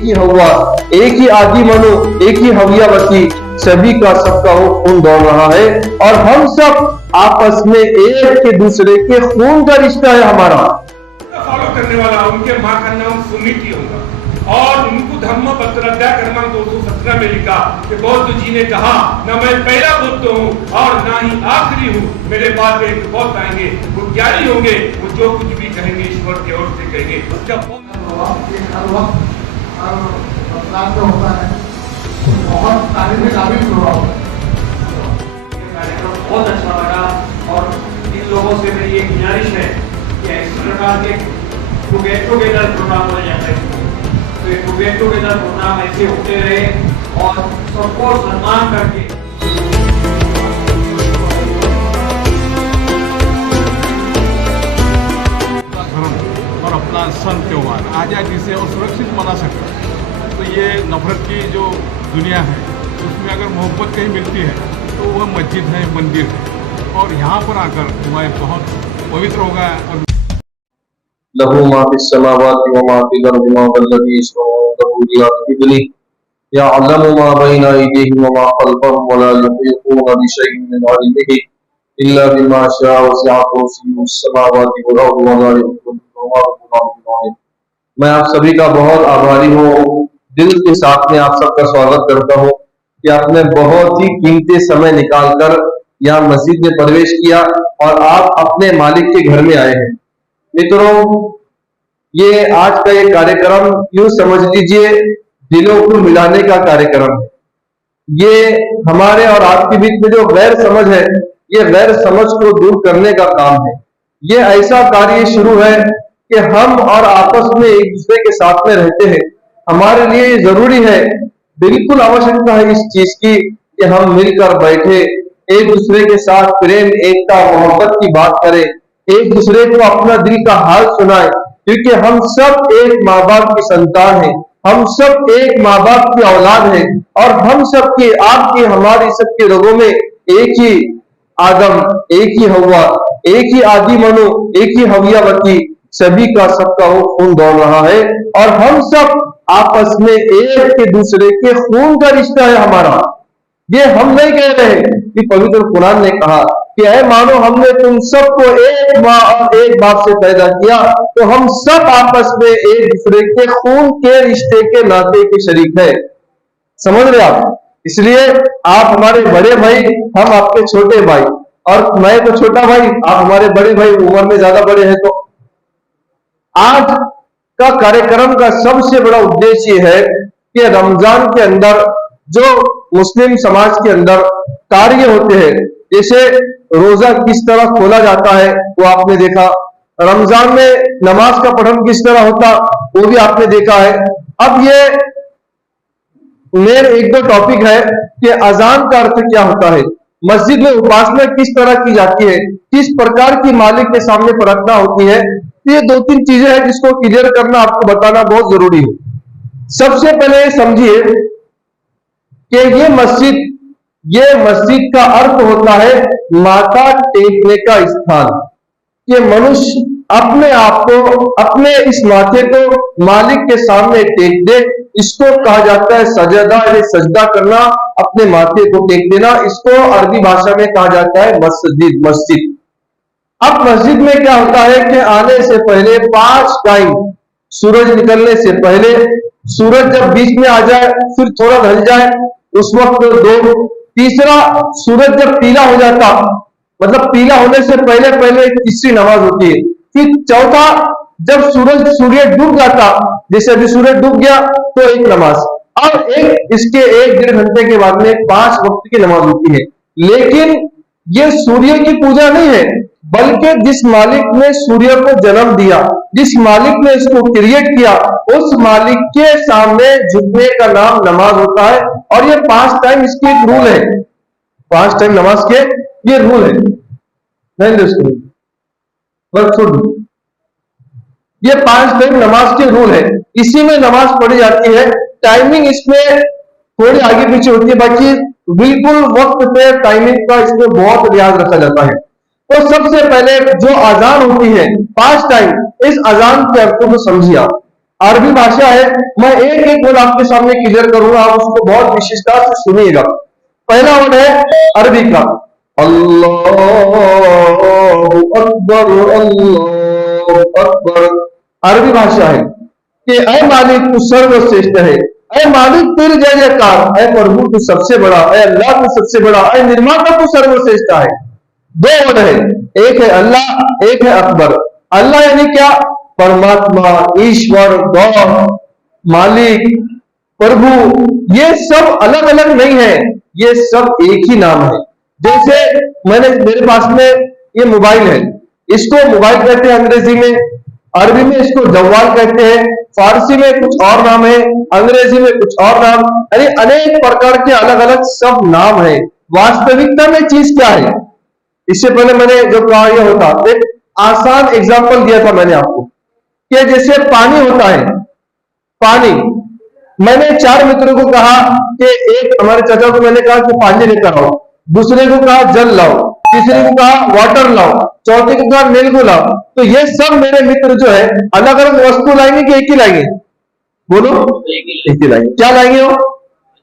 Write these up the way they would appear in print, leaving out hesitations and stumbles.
ही हवा, एक ही आदि मनु, एक ही हवियावती, सभी का सबका वो खून दौड़ रहा है और हम सब आपस में एक के दूसरे के खून का रिश्ता है हमारा। फॉलो करने वाला उनके मां का नाम सुनीति होगा और उनको धम्म पत्र क्रमांक 217 में लिखा कि बौद्ध जी ने कहा, न मैं पहला बुद्ध हूँ और ना ही आखिरी हूँ, मेरे बाद एक बौद्ध आएंगे, वो ज्ञानी होंगे, वो जो कुछ भी कहेंगे ईश्वर की ओर से कहेंगे। जब बहुत अच्छा लगा और इन लोगों से मेरी एक गुजारिश है कि इस प्रकार के गेट टुगेदर प्रोग्राम हो जाता है, तो गेट टुगेदर प्रोग्राम ऐसे होते रहे और सबको सम्मान करके और अपना सन त्योहार आज़ादी से और सुरक्षित मना सकता है। तो ये नफरत की जो दुनिया है उसमें अगर मोहब्बत कहीं मिलती है तो वह मस्जिद है, मंदिर है और यहाँ पर आकर हमारे बहुत पवित्र होगा। और लहू मा फिस समावाति व मा फिल अर्दि मा वल्लज़ी यशफ़अउ बिइज़्निही यअलमु मा बैना अयदीहिम व मा खल्फहुम व ला युहीतूना बिशैइन मिन इल्मिही इल्ला बिमा शाअ वसिअ कुर्सियुहुस समावाति वल अर्द व ला यऊदुहु। मैं आप सभी का बहुत आभारी हूँ, दिल के साथ में आप सबका स्वागत करता हूँ कि आपने बहुत ही कीमती समय निकालकर यहाँ मस्जिद में प्रवेश किया और आप अपने मालिक के घर में आए हैं। मित्रों, ये आज का ये कार्यक्रम यूं समझ लीजिए दिलों को मिलाने का कार्यक्रम है। ये हमारे और आपके बीच में जो गैर समझ है, ये गैर समझ को दूर करने का काम है। ये ऐसा कार्य शुरू है कि हम और आपस में एक दूसरे के साथ में रहते हैं। हमारे लिए ये जरूरी है, बिल्कुल आवश्यकता है इस चीज की कि हम मिलकर बैठे, एक दूसरे के साथ प्रेम, एकता, मोहब्बत की बात करें, एक दूसरे को अपना दिल का हाल सुनाए, क्योंकि हम सब एक माँ बाप की संतान हैं, हम सब एक माँ बाप की औलाद हैं और हम सब के, आपकी, हमारी सबके लोगों में एक ही आदम, एक ही हवा, एक ही आदि मनु, एक ही हवियावती, सभी का सबका वो खून दौड़ रहा है और हम सब आपस में एक के दूसरे के खून का रिश्ता है हमारा। ये हम नहीं कह रहे कि पवित्र कुरान ने कहा कि ऐ मानो हमने तुम सबको एक माँ और एक बाप से पैदा किया, तो हम सब आपस में एक दूसरे के खून के रिश्ते के नाते के शरीक है। समझ रहे आप? इसलिए आप हमारे बड़े भाई, हम आपके छोटे भाई, और मैं तो छोटा भाई, आप हमारे बड़े भाई, उम्र में ज्यादा बड़े हैं। तो आज का कार्यक्रम का सबसे बड़ा उद्देश्य है कि रमजान के अंदर जो मुस्लिम समाज के अंदर कार्य होते हैं, जैसे रोजा किस तरह खोला जाता है वो आपने देखा, रमजान में नमाज का पठन किस तरह होता वो भी आपने देखा है। अब ये मेरे एक दो टॉपिक है कि अजान का अर्थ क्या होता है, मस्जिद में उपासना किस तरह की जाती है, किस प्रकार की मालिक के सामने प्रार्थना होती है। ये दो तीन चीजें हैं जिसको क्लियर करना, आपको बताना बहुत जरूरी है। सबसे पहले समझिए कि ये मस्जिद का अर्थ होता है माथा टेकने का स्थान, कि मनुष्य अपने आप को, अपने इस माथे को मालिक के सामने टेक दे, इसको कहा जाता है सजदा, या सजदा करना, अपने माथे को टेक देना। इसको अरबी भाषा में कहा जाता है मस्जिद। अब मस्जिद में क्या होता है कि आने से पहले 5 टाइम, सूरज निकलने से पहले, सूरज जब बीच में आ जाए, फिर थोड़ा ढल जाए उस वक्त 2, तीसरा सूरज जब पीला हो जाता, मतलब पीला होने से पहले पहले तीसरी नमाज होती है, फिर चौथा जब सूर्य डूब जाता, जैसे अभी सूरज डूब गया तो एक नमाज, और इसके 1-1.5 घंटे के बाद में 5 वक्त की नमाज होती है। लेकिन ये सूर्य की पूजा नहीं है, बल्कि जिस मालिक ने सूर्य को जन्म दिया, जिस मालिक ने इसको क्रिएट किया, उस मालिक के सामने झुकने का नाम नमाज होता है। और ये 5 टाइम इसकी एक रूल है, 5 टाइम नमाज के ये रूल है। नहीं दोस्तों, बस सुन, ये 5 टाइम नमाज के रूल है, इसी में नमाज पढ़ी जाती है। टाइमिंग इसमें थोड़ी आगे पीछे होती है, बाकी बिल्कुल वक्त पे टाइमिंग का इसमें बहुत लिहाज रखा जाता है। तो सबसे पहले जो अजान होती है 5 टाइम, इस अजान के अर्थ को समझिए आप। अरबी भाषा है। मैं एक एक वर्ड आपके सामने क्लियर करूंगा, आप उसको बहुत विशिष्टता से सुनिएगा। पहला वर्ड है अरबी का अल्लाहु अकबर, अल्लाहु अकबर। अरबी भाषा है कि ऐ मालिक तू सर्वश्रेष्ठ है, ऐ मालिक तेरी जय जयकार, ऐ प्रभु तू सबसे बड़ा, ऐ अल्लाह तू सबसे बड़ा, ऐ निर्माता तू सर्वश्रेष्ठ है। दो वर्ड है, एक है अल्लाह, एक है अकबर। अल्लाह यानी क्या? परमात्मा, ईश्वर, गॉड, मालिक, प्रभु। ये सब अलग अलग नहीं है, ये सब एक ही नाम है। जैसे मेरे पास में ये मोबाइल है, इसको मोबाइल कहते हैं अंग्रेजी में, अरबी में इसको जवाल कहते हैं, फारसी में कुछ और नाम है, अंग्रेजी में कुछ और नाम, यानी अनेक प्रकार के अलग अलग सब नाम है। वास्तविकता में चीज क्या है? इससे पहले मैंने जो कहा यह होता, एक आसान एग्जांपल दिया था मैंने आपको कि जैसे पानी होता है, पानी, मैंने 4 मित्रों को कहा कि एक हमारे चाचा को मैंने कहा कि पानी लेकर आओ, दूसरे को कहा जल लाओ, तीसरे को कहा वाटर लाओ, चौथे को कहा नींबू लाओ। तो ये सब मेरे मित्र जो है अलग अलग वस्तु लाएंगे कि एक ही लाएंगे? बोलो, एक ही लाएंगे। क्या लाएंगे वो?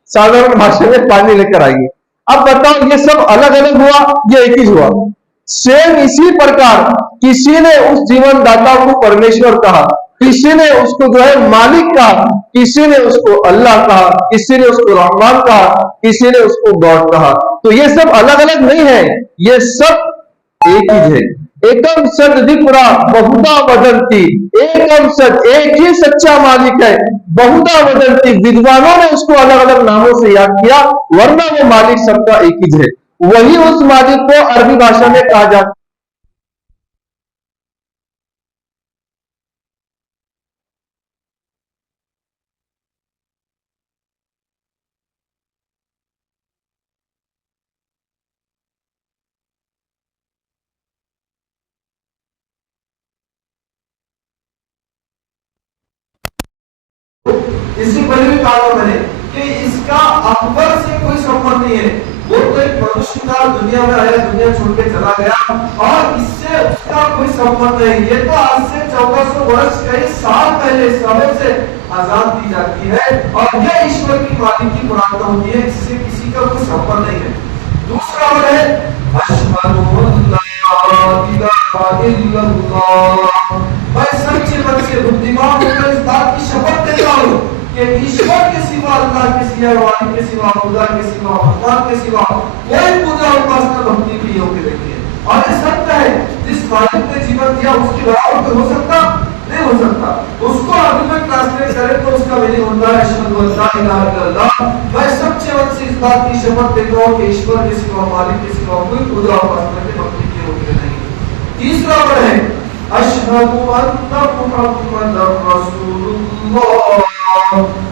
साधारण भाषा में पानी लेकर आएंगे। अब बताओ, ये सब अलग अलग हुआ, ये एक ही हुआ? सेम इसी प्रकार किसी ने उस जीवन दाता को परमेश्वर कहा, किसी ने उसको जो है मालिक कहा, किसी ने उसको अल्लाह कहा, किसी ने उसको रहमान कहा, किसी ने उसको गॉड कहा। तो ये सब अलग अलग नहीं है, ये सब एक ही है। एकम सद विप्रा बहुधा वदंती, एकम सद, एक ही सच्चा मालिक है, बहुधा वदंती, विद्वानों ने उसको अलग अलग नामों से याद किया, वरना वो मालिक सबका एक ही है। वही उस मालिक को अरबी भाषा में कहा जाता है। इससे पहले भी कहा था मैंने कि इसका अकबर से कोई संबंध नहीं है। वो तो एक मनुष्य था, दुनिया में आया, दुनिया छोड़ के चला गया, और इससे उसका कोई संबंध नहीं। ये तो आज से 1400 वर्ष कई साल पहले समय से आजाद दी जाती है, और यह ईश्वर की मालिक की प्रार्थना होती है, इससे किसी का कोई संबंध नहीं है। दूसरा वर्ड है अशहदु अल्ला इलाहा इल्लल्लाह। मैं सच्चे मन से बुद्धिमान होकर इस बात की शपथ देता हूँ कि ईश्वर के सिवा, अल्लाह के सिवा, वाली के सिवा, खुदा के सिवा, भगवान के सिवा कोई पूजा उपासना भक्ति की योग्य नहीं है। और ये सत्य है, जिस मालिक ने जीवन दिया उसके बराबर तो हो सकता नहीं हो सकता। उसको अभी में ट्रांसलेट करें तो उसका मीनिंग होता है अशहदु अल्ला इलाहा इल्लल्लाह। मैं सच्चे मन से इस बात की शपथ देता हूँ कि ईश्वर के सिवा, मालिक के सिवा कोई पूजा उपासना की भक्ति की योग्य नहीं। तीसरा वर्ड है अशहदु अन्ना मुहम्मदर रसूलुल्लाह।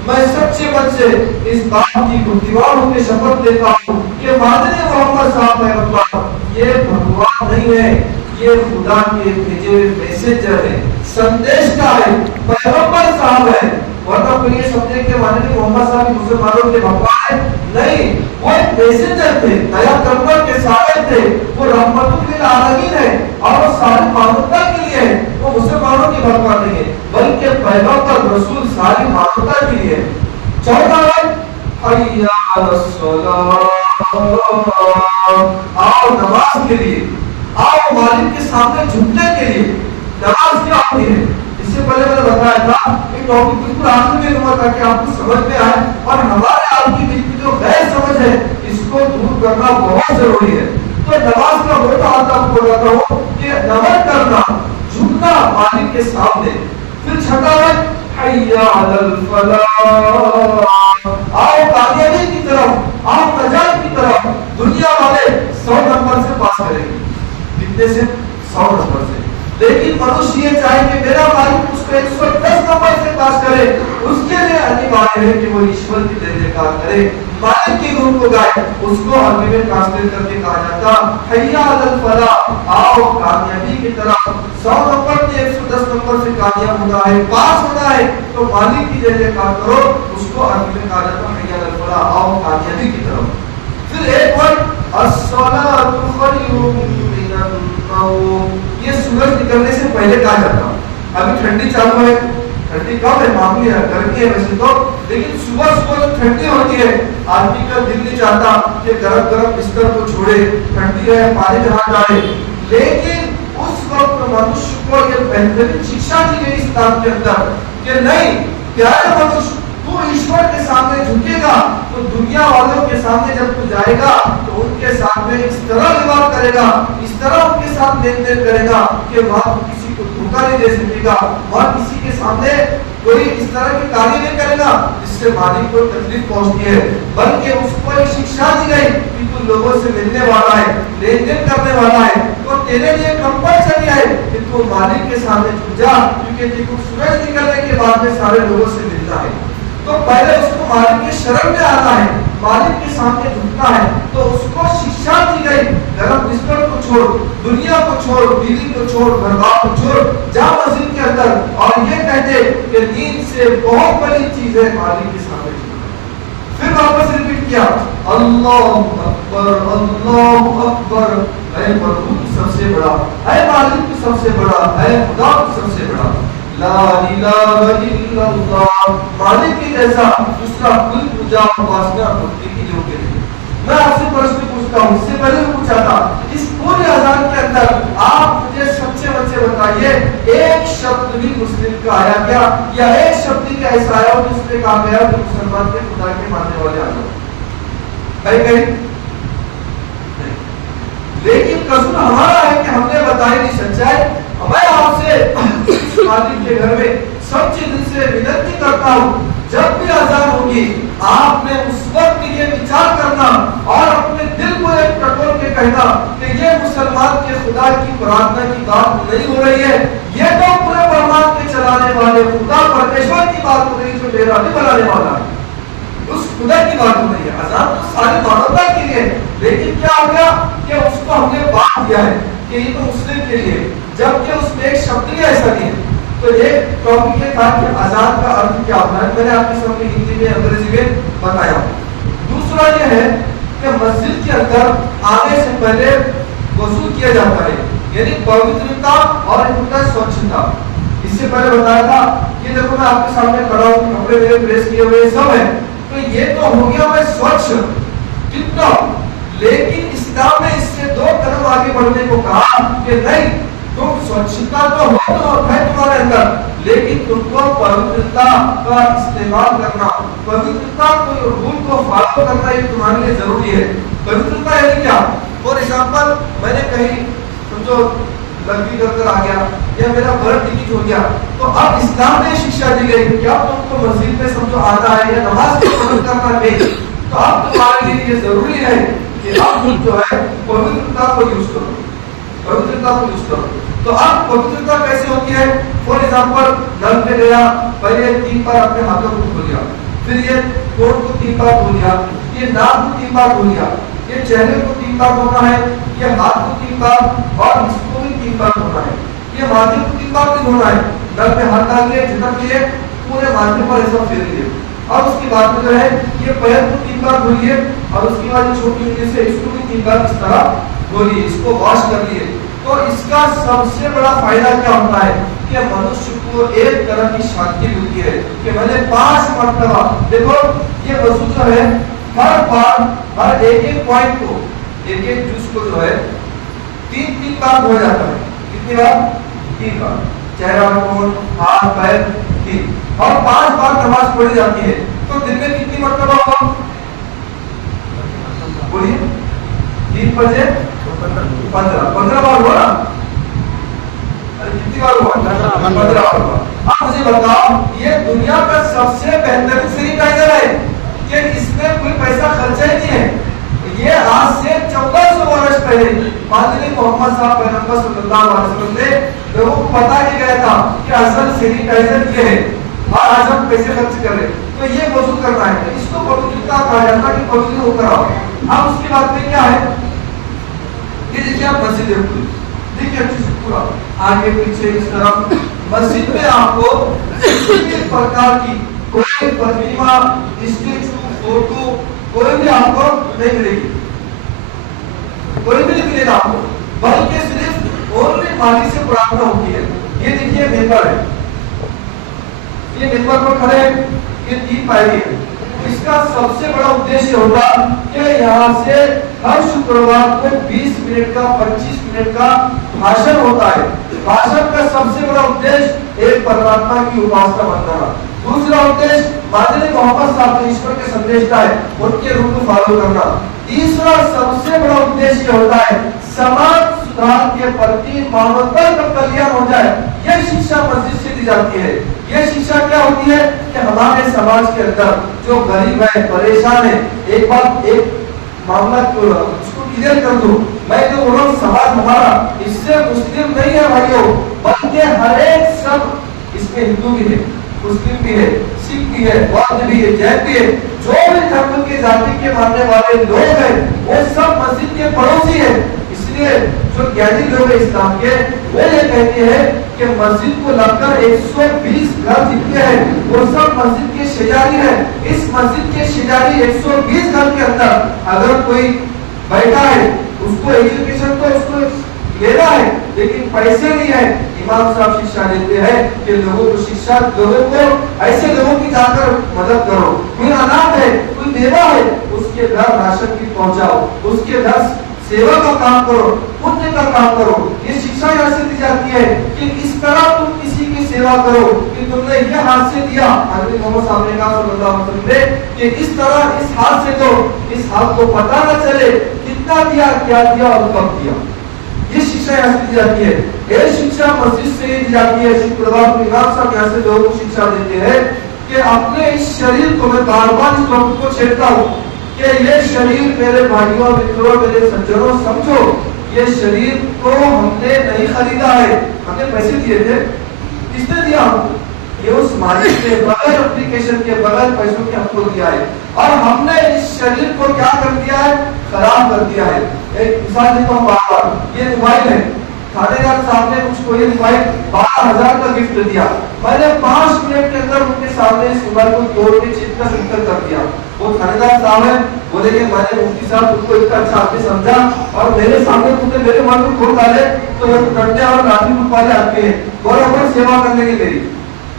मैं सच्चे मन से इस बात की बुद्धिमान होकर शपथ लेता हूँ कि माननीय मोहम्मद साहब पैगंबर ये भगवान नहीं है, ये खुदा के भेजे हुए मैसेंजर है, संदेश का है, पैगंबर साहब है। वरना कोई ये समझे कि माननीय मोहम्मद साहब मुसलमानों के भगवान है, नहीं, वो एक मैसेंजर थे, दया करने के सागर थे, वो रहमतुल लिल आलमीन है, और वो सारी मानवता के लिए है, वो मुसलमानों के भगवान नहीं है, बल्कि पैगंबर रसूल सारी मानवता के लिए है। चौथा है हय्या अलस सलाह, आओ नमाज के लिए, आओ मालिक के सामने झुकने के लिए। नमाज क्या होती है? इससे पहले मैंने बताया था कि टॉपिक बिल्कुल आखिर में हुआ ताकि आपको समझ में आए, और हमारे आपकी बीच में जो गैर समझ है इसको दूर करना बहुत जरूरी है। तो नमाज का वही बात आपको बताता हूँ कि नमन करना, झुकना मालिक के सामने। फिर छठा है हय्या अलल फलाह, आओ कामयाबी की तरफ, आओ नजात की तरफ। दुनिया वाले 100 नंबर से पास करेंगे, कितने से? 100 नंबर से। लेकिन मनुष्य ये चाहे कि मेरा मालिक उसको 110 नंबर से पास करे, उसके लिए अनिवार्य है कि वो ईश्वर की जय जयकार करे, मालिक की गुण को गाए। उसको अरबी में ट्रांसलेट करके कहा जाता हय्या अलल फलाह, आओ कामयाबी की तरफ। 100 नंबर से 110 नंबर से कामयाब होना है, पास होना है, तो मालिक की जय जयकार करो। उसको अरबी में कहा जाता हय्या अलल फलाह, आओ कामयाबी की तरफ। फिर एक वर्ड अस्सलातु खैरुम मिनन नौम, ये सूरज निकलने से पहले कहा जाता। अभी ठंडी चालू है, ठंडी कम है, मामूली है, गर्मी है वैसे तो, लेकिन सुबह सुबह जो ठंडी होती है, आदमी का दिल नहीं चाहता कि गरम गरम बिस्तर को छोड़े, ठंडी रहे, पानी में हाथ डाले। लेकिन उस वक्त मनुष्य को ये बेहतरीन शिक्षा दी गई इस्लाम के अंदर कि नहीं, प्यारे मनुष्य, तू ईश्वर के सामने झुकेगा तो दुनिया वालों के सामने जब तू जाएगा तो उनके सामने इस तरह व्यवहार करेगा, इस तरह उनके साथ लेन देन करेगा कि वहां किसी को धोखा नहीं दे सकेगा, वहां किसी के सामने कोई इस तरह के कार्य नहीं करेगा जिससे मालिक को तकलीफ पहुंचती है, बल्कि उसको एक शिक्षा दी गई कि तू लोगों से मिलने वाला है, लेन देन करने वाला है, तो तेरे लिए कंपलसरी है कि तू मालिक के सामने झुक जा, क्योंकि देखो सूरज निकलने के बाद में सारे लोगों से मिलना है। तो पहले उसको मालिक के शरण में आना है, मालिक के सामने झुकना है, तो उसको शिक्षा दी गई, गरम बिस्तर को छोड़, दुनिया को छोड़, बीवी को छोड़, घर-बार को छोड़, जा मस्जिद के अंदर और ये कहते कि नींद से बहुत बड़ी चीज है मालिक के सामने झुकना। फिर वापस रिपीट किया, अल्लाहु अकबर, अल्लाहु अकबर, ऐ प्रभु सबसे बड़ा, ऐ मालिक सबसे बड़ा, ऐ खुदा सबसे बड़ा, ला इलाहा इल्लल्लाह, मालिक के जैसा दूसरा कोई पूजा उपासना भक्ति की योग्य नहीं। मैं आपसे प्रश्न पूछता हूँ, इससे पहले पूछा था, इस पूरे अज़ान के अंदर आप मुझे सच्चे बच्चे बताइए, एक शब्द भी मुस्लिम का आया क्या, या एक शब्द भी ऐसा आया जिसमें कहा गया कि मुसलमान के खुदा के मानने वाले आ जाओ, कहीं लेकिन कसूर हमारा है कि हमने बताई नहीं सच्चाई। मैं आपसे मालिक के घर में सच्चे दिल से विनती करता हूँ, जब भी अज़ान होगी आपने उस वक्त ये विचार करना और अपने दिल को एक टटोल के कहना कि ये मुसलमान के खुदा की प्रार्थना की बात नहीं हो रही है, ये तो पूरे ब्रह्मांड के चलाने वाले खुदा परमेश्वर की बात हो रही है, जो मेरा नहीं बनाने वाला है, उस खुदा की बात हो रही है। अज़ान तो सारी मानवता के लिए, लेकिन क्या हो गया कि उसको हमने बांट दिया है कि ये तो मुस्लिम के लिए, जबकि उसमें एक शब्द भी ऐसा नहीं है। तो ये टॉपिक ये था कि अज़ान का अर्थ क्या होता है, मैंने आपके सामने हिंदी में अंग्रेजी में बताया। दूसरा ये है कि मस्जिद के अंदर आने से पहले वज़ू किया जाता है, यानी पवित्रता और एक होता है स्वच्छता। इससे पहले बताया था कि देखो मैं आपके सामने खड़ा हूँ, कपड़े मेरे प्रेस किए हुए सब है, तो ये तो हो गया मैं स्वच्छ कितना, लेकिन इस्लाम में इससे दो कदम आगे बढ़ने को कहा कि नहीं, तुम स्वच्छता तो है तुम्हारे अंदर, लेकिन तुमको पवित्रता का इस्तेमाल करना, पवित्रता को रूल को फॉलो करना ये तुम्हारे लिए जरूरी है। पवित्रता यानी क्या? फॉर एग्जाम्पल मैंने कहीं समझो गलती कर आ गया या मेरा बर्थ टिकट हो गया, तो अब इस्लाम में शिक्षा दी गई कि अब तुमको मस्जिद में समझो आना है या नमाज करना नहीं, तो अब तुम्हारे लिए ये जरूरी है कि अब तुम जो है पवित्रता को यूज करो, पवित्रता को यूज करो। तो अब पवित्रता कैसे होती है? फॉर एग्जाम्पल नल पे गया, पहले 3 बार अपने हाथों को धो लिया, फिर ये ठोड़ को 3 बार धो लिया, ये नाक को 3 बार धो लिया, ये चेहरे को 3 बार धोना है, ये हाथ को 3 बार और इसको भी 3 बार धोना है, ये माथे को 3 बार भी धोना है। नल पे हाथ डाल के झटक लिए पूरे माथे पर ऐसा फेर लिए, और उसके बाद में जो है ये पैर को 3 बार धो लिए, और उसके बाद छोटी उंगली से इसको भी 3 बार इस तरह धो लिए, इसको वॉश कर लिए। तो इसका सबसे बड़ा फायदा क्या होता है कि मनुष्य को एक तरह की शांति मिलती है कि मैंने 5 मरतबा, देखो ये वज़ू जो है हर बार हर एक पॉइंट को, एक जूस को जो है 3 बार धोया जाता है। कितनी बार? 3 बार। चेहरा, कोन, हाथ, पैर 3, और 5 बार नमाज पढ़ी जाती है। तो दिन में कितनी मरतबा हुआ? बोलिए 3 बजे 15 बार हुआ ना? अरे कितनी बार हुआ? 15 बार हुआ। आप मुझे बताओ, ये दुनिया का सबसे बेहतरीन सैनिटाइजर है कि इसमें कोई पैसा खर्चा ही नहीं है। ये आज से 1400 वर्ष पहले पादरी मोहम्मद साहब पैगंबर सल्लल्लाहु अलैहि वसल्लम ने लोगों को बता के गया था कि असल सैनिटाइजर ये है, और आज हम पैसे खर्च कर रहे हैं। तो ये वज़ू करना है, इसको पवित्रता कहा जाता है कि पवित्र होकर आओ। अब उसके बाद में क्या है? ये देखिए आप मस्जिद है पूरी, देखिए अच्छे से पूरा आगे पीछे इस तरफ मस्जिद में आपको किसी प्रकार की कोई प्रतिमा, स्टैचू, फोटो कोई भी आपको नहीं मिलेगी, कोई भी नहीं मिलेगा आपको, बल्कि सिर्फ ओनली माली से प्रार्थना होती है। ये देखिए मेंबर है, ये मिंबर पर खड़े ये 3 पायरी है। इसका सबसे बड़ा उद्देश्य होगा कि यहाँ से हर शुक्रवार को 20 मिनट का 25 मिनट का भाषण होता है। भाषण का सबसे बड़ा उद्देश्य एक परमात्मा की उपासना बनाना, दूसरा उद्देश्य मादरी मोहम्मद साहब ईश्वर के संदेश का है उनके रूप को फॉलो करना, तीसरा सबसे बड़ा उद्देश्य होता है समाज सुधार के प्रति मानवता का कल्याण हो जाए। यह शिक्षा मस्जिद से दी जाती है। यह शिक्षा क्या होती है कि हमारे समाज के अंदर जो गरीब है, परेशान है, एक बात एक मामला उसको क्लियर कर दूं, मैं जो बोल रहा हूँ समाज हमारा इससे मुस्लिम नहीं है भाइयों, बल्कि हर एक सब इसमें हिंदू भी है, मुस्लिम भी है, सिख भी है, बौद्ध भी है, जैन भी है, जो भी धर्म के जाति के मानने वाले लोग हैं वो सब मस्जिद के पड़ोसी है। इसलिए जो ज्ञानी लोग हैं इस्लाम के वो ये कहते हैं कि मस्जिद को लगकर 120 घर जितने हैं वो सब मस्जिद के शेजारी है। इस मस्जिद के शेजारी 120 घर के अंदर अगर कोई बैठा है उसको एजुकेशन तो उसको लेना है लेकिन पैसे नहीं है, इमाम साहब शिक्षा देते हैं कि लोगों को शिक्षा, लोगों को ऐसे लोगों की जाकर मदद करो। कोई अनाथ है, कोई बेवा है, उसके घर राशन की पहुंचाओ, उसके घर सेवा का काम करो, पुण्य का काम करो। ये शिक्षा यहाँ से दी जाती है कि इस तरह तुम किसी की सेवा करो कि तुमने ये हाथ से दिया, हज़रत मोहम्मद साहब ने कहा सल्लल्लाहु अलैहि वसल्लम कि इस तरह इस हाथ से दो, इस हाथ को पता न चले कितना दिया, क्या दिया और कब दिया। ये शिक्षा यहाँ से दी जाती है। ये शिक्षा मस्जिद से दी जाती है। शुक्रवार को इमाम साहब यहाँ से लोगों को शिक्षा देते हैं कि अपने इस शरीर को, मैं बार बार इस टॉपिक को छेड़ता हूँ कि ये शरीर मेरे भाइयों, मित्रों, मेरे सज्जनों, समझो ये शरीर को हमने नहीं खरीदा है, हमने पैसे दिए थे। किसने दिया हमको? ये उस मालिक ने बगैर एप्लीकेशन के, बगैर पैसों के हमको दिया है और हमने इस शरीर को क्या कर दिया है? खराब कर दिया है। एक मिसाल देता हूँ बार-बार, ये मोबाइल है, थानेदार साहब ने मुझको ये मोबाइल 12,000 का गिफ्ट दिया, मैंने 5 मिनट के अंदर उनके सामने इस मोबाइल को तोड़ के चित्ता चित्तर कर दिया। वो थानेदार साहब है, बोले कि मैंने मुफ्ती साहब तुमको इतना अच्छा आदमी समझा और मेरे सामने तुमने मेरे मन को खोल डाले तो वो डंडे और लाठी वाले आदमी है, बराबर सेवा करने की मेरी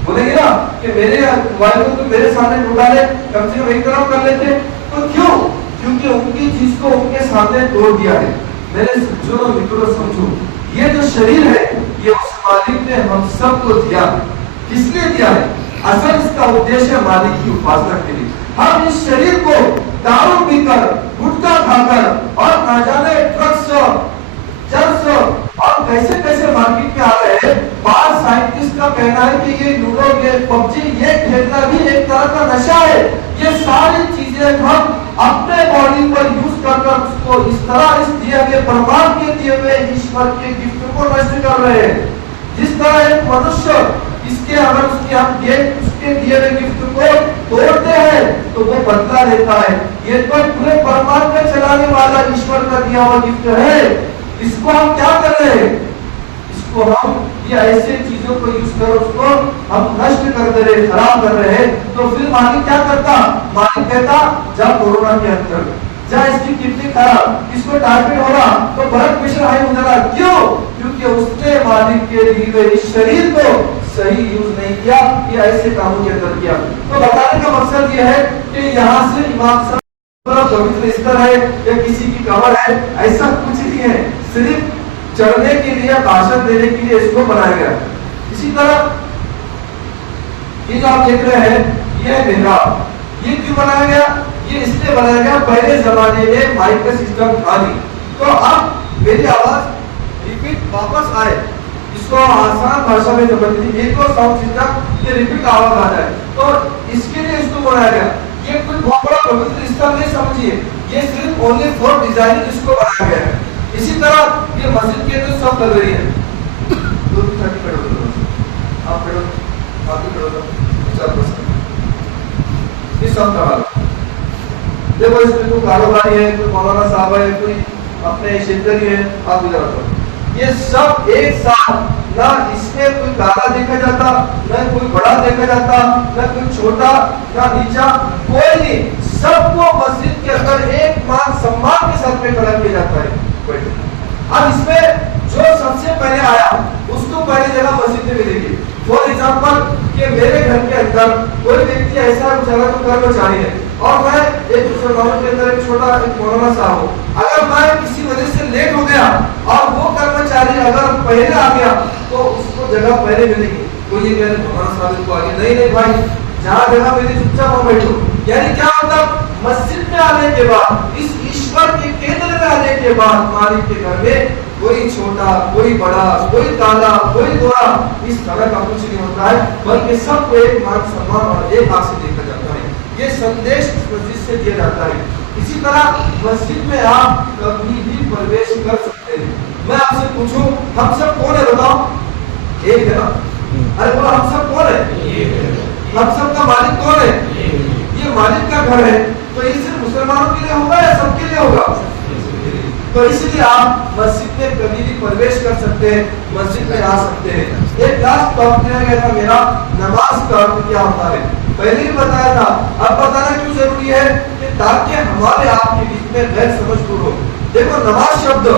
बोलेंगे ना कि मेरे मोबाइल को तुम मेरे सामने खोल डाले, कम से कम एक तरफ कर लेते। तो क्यों? क्योंकि उनकी चीज को उनके सामने तोड़ दिया है। मेरे सज्जनों, मित्रों, समझो ये जो शरीर है ये उस मालिक ने हम सबको दिया। किसने दिया है? असल इसका उद्देश्य मालिक की उपासना के लिए। हम इस शरीर को दारू पीकर, गुटखा खाकर और ना जाने ड्रग्स, चर्च और कैसे कैसे मार्केट में आ रहे हैं। बाहर साइंटिस्ट का कहना है कि ये लूडो, ये पबजी, ये खेलना भी एक तरह का नशा है। ये सारी चीजें हम अपने बॉडी पर यूज कर उसको इस तरह इस दिए हुए परमात्मा के दिए हुए ईश्वर के गिफ्ट को नष्ट कर रहे हैं। जिस तरह एक मनुष्य इसके अगर उसके हम उसके दिए हुए गिफ्ट को तोड़ते हैं तो वो बदला लेता है। ये तो पूरे परमात्मा चलाने वाला ईश्वर का दिया हुआ गिफ्ट है। इसको हम क्या कर रहे हैं? इसको हम ये ऐसे चीजों को यूज कर उसको हम नष्ट कर दे रहे, खराब कर रहे हैं। तो फिर मालिक क्या करता? मालिक कहता जा कोरोना के अंदर जा, इसकी किडनी खराब, इसको टाइफाइड हो रहा, तो ब्लड प्रेशर हाई हो जा रहा। क्यों? क्योंकि उसने मालिक के दिए हुए इस शरीर को सही यूज नहीं किया, ये ऐसे कामों के अंदर किया। तो बताने का मकसद ये है कि यहाँ से इमाम साहब पवित्र स्तर है या किसी की कमर है, ऐसा कुछ नहीं है। सिर्फ चढ़ने के लिए, भाषण देने के लिए इसको बनाया गया। इसी तरह ये जो आप देख रहे हैं ये मिहराब, ये क्यों बनाया गया? ये इसलिए बनाया गया, पहले जमाने में माइक का सिस्टम था नहीं, तो अब मेरी आवाज रिपीट वापस आए, इसको आसान भाषा में समझ लीजिए, ये तो साउंड सिस्टम ये रिपीट आवाज आ जाए, तो इसके लिए इसको बनाया गया। ये कोई बहुत बड़ा पवित्र स्तर नहीं समझिए, ये सिर्फ ओनली फॉर डिजाइनिंग इसको बनाया गया है। इसी तरह ये मस्जिद के अंदर सब लग रही है। देखो इसमें कोई कारोबारी है, कोई मौलाना साहब है, कोई अपने क्षेत्रीय है, आप इधर आओ। ये सब एक साथ, ना इसमें कोई काला देखा जाता, ना कोई बड़ा देखा जाता, ना कोई छोटा, ना नीचा, कोई नहीं, सबको मस्जिद के अंदर एक मान सम्मान के साथ में खड़ा किया जाता है। अब इसमें जो सबसे पहले आया उसको पहली जगह मस्जिद में मिलेगी। फॉर एग्जाम्पल कि मेरे घर के अंदर कोई व्यक्ति ऐसा बेचारा जो कर्मचारी है और मैं एक मुसलमानों के अंदर एक छोटा एक मौलाना साहब हूँ, अगर मैं किसी वजह से लेट हो गया और वो कर्मचारी अगर पहले आ गया तो उसको जगह पहले मिलेगी। तो ये कह रहे मौलाना साहब को आगे नहीं भाई, जहाँ जगह मेरी चुपचाप वहाँ बैठो। यानी क्या मतलब, मस्जिद में आने के बाद, इस ईश्वर के केंद्र में आने के बाद मालिक के घर में कोई छोटा, कोई बड़ा, कोई काला, कोई गोरा, इस तरह का कुछ नहीं होता है, बल्कि सबको एक मान सम्मान और एक आंख से देखा जाता है। ये संदेश मस्जिद से दिया जाता है। इसी तरह मस्जिद में आप कभी भी प्रवेश कर सकते हैं। मैं आपसे पूछूं, हम सब कौन है बताओ? एक है ना? अरे बोलो, हम सब कौन है? हम सब का मालिक कौन है? ये मालिक का घर है। तो ये सिर्फ मुसलमानों के लिए होगा या सबके लिए होगा? तो इसलिए आप मस्जिद में कभी भी प्रवेश कर सकते हैं, मस्जिद में आ सकते हैं। एक लास्ट टॉपिक दिया गया था मेरा, नमाज का अर्थ क्या होता है, पहले ही बताया था। अब बताना क्यों जरूरी है कि ताकि हमारे आपके बीच में गैर समझ दूर हो। देखो, नमाज शब्द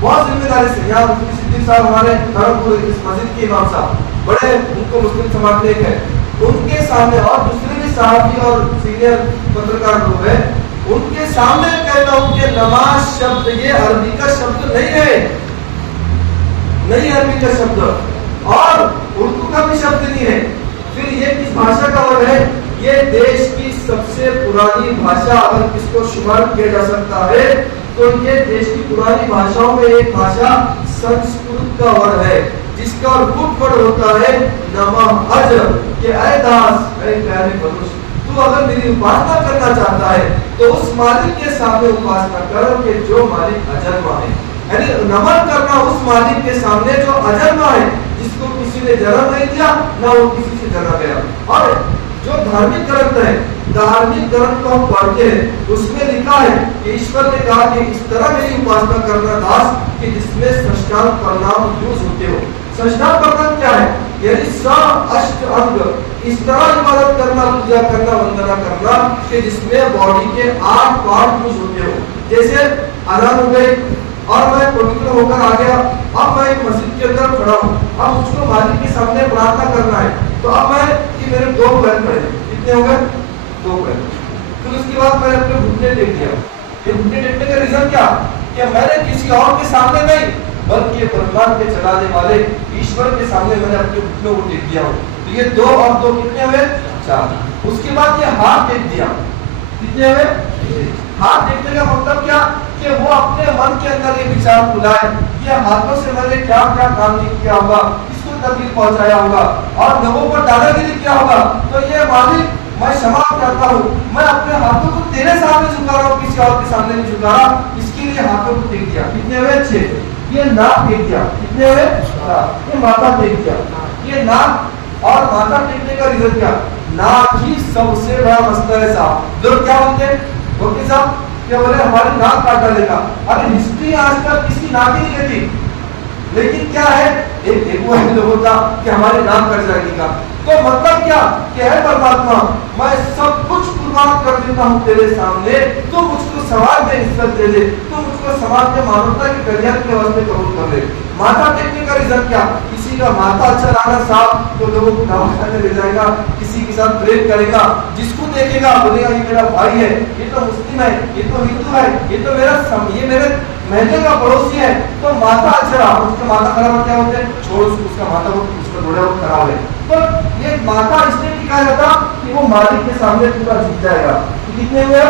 बहुत जिम्मेदारी से, यहाँ मुफ्ती सिद्दीक साहब हमारे धर्मपुर इस मस्जिद के इमाम साहब, बड़े उनको मुस्लिम समाज के है, उनके सामने और दूसरे भी साहबी और सीनियर पत्रकार लोग हैं, उनके सामने कहता हूं कि नमाज शब्द ये अरबी का शब्द नहीं है, नहीं अरबी का शब्द और उर्दू का भी शब्द नहीं है। फिर ये किस भाषा का वर्ड है? ये देश की सबसे पुरानी भाषा, अगर किसको शुमार किया जा सकता है तो ये देश की पुरानी भाषाओं में एक भाषा संस्कृत का वर्ड है, जिसका रूट वर्ड होता है नमः अज, के ऐ दास, ऐ प्यारे मनुष्य, तू अगर मेरी उपासना करना चाहता है तो उस मालिक के सामने उपासना कर कि जो मालिक अजन्मा है। यानी नमन करना उस मालिक के सामने जो अजन्मा है, जिसको किसी ने जन्म नहीं दिया, ना वो किसी से जन्म गया। और जो धार्मिक ग्रंथ है, धार्मिक ग्रंथ को हम पढ़ते हैं, उसमें लिखा है कि ईश्वर ने कहा कि इस तरह मेरी उपासना करना दास कि जिसमें साष्टांग प्रणाम यूज होते हो। साष्टांग प्रणाम क्या है? यानी अष्ट अंग, इस तरह इबादत करना, पूजा करना, वंदना करना कि जिसमें बॉडी के 8 पार्ट यूज होते हो। जैसे अजान हो गई और मैं पवित्र होकर आ गया, अब मैं एक मस्जिद के अंदर खड़ा हूँ, अब मुझको मालिक के सामने प्रार्थना करना है, तो अब मैं कि मेरे 2 पैर पड़े, कितने हो गए? 2 पैर। फिर उसके बाद मैंने अपने घुटने टेक दिया। ये घुटने टेकने का रीजन क्या? कि मैंने किसी और के सामने नहीं, बल्कि ब्रह्मांड के चलाने वाले ईश्वर के सामने मैंने अपने घुटनों को टेक दिया हूँ। तो ये 2 और 2 कितने हुए? 4। उसके बाद ये हाथ टेक दिया, कितने हुए? हाथ टेकने का मतलब क्या? कि वो अपने मन के अंदर ये विचार बुलाए, ये हाथों से मैंने क्या क्या काम नहीं किया होगा, किसको तकलीफ पहुंचाया होगा और लोगों पर दादागिरी किया होगा, तो ये मालिक मैं क्षमा करता हूँ, मैं अपने हाथों को तेरे सामने झुका रहा हूँ, किसी और के सामने नहीं झुका रहा। इसके लिए हाथों को टेक दिया, कितने हुए? 6। ये नाक टेक दिया, कितने हुए? 7। ये माथा टेक दिया। ये नाक और माथा टेकने का रीजन क्या? नाक ही सबसे बड़ा मसला है साहब। लोग क्या बोलते हैं? वकील साहब क्या बोले, हमारी नाक काट डालेगा। अरे हिस्ट्री आज तक किसी नाक ही नहीं कटी, लेकिन क्या है, एक वो है लोगों का कि हमारी नाक कट जाएगी का। तो मतलब क्या कि है परमात्मा, मैं सब कुछ कुर्बान कर देता हूँ तेरे सामने, तो मुझको समाज में इज्जत दे दे, तो मुझको समाज में मानवता की कल्याण के वास्ते कबूल कर ले। माथा टेकने का रीजन क्या? किसी का माथा अच्छा रहा साहब तो लोगों को दवाखाने ले जाएगा, किसी के साथ प्रेम करेगा, जिसको देखेगा बोलेगा ये मेरा भाई है, ये तो मुस्लिम है, ये तो हिंदू है, ये तो ये मेरे महल्ले का पड़ोसी है। तो माथा अच्छा रहा, उसका माथा खराब क्या होते हैं? छोड़ उसका माथा, उसका घोड़ा खराब है। तो ये माथा इसलिए टिका जाता कि वो मालिक के सामने पूरा जीत जाएगा। कितने हुए?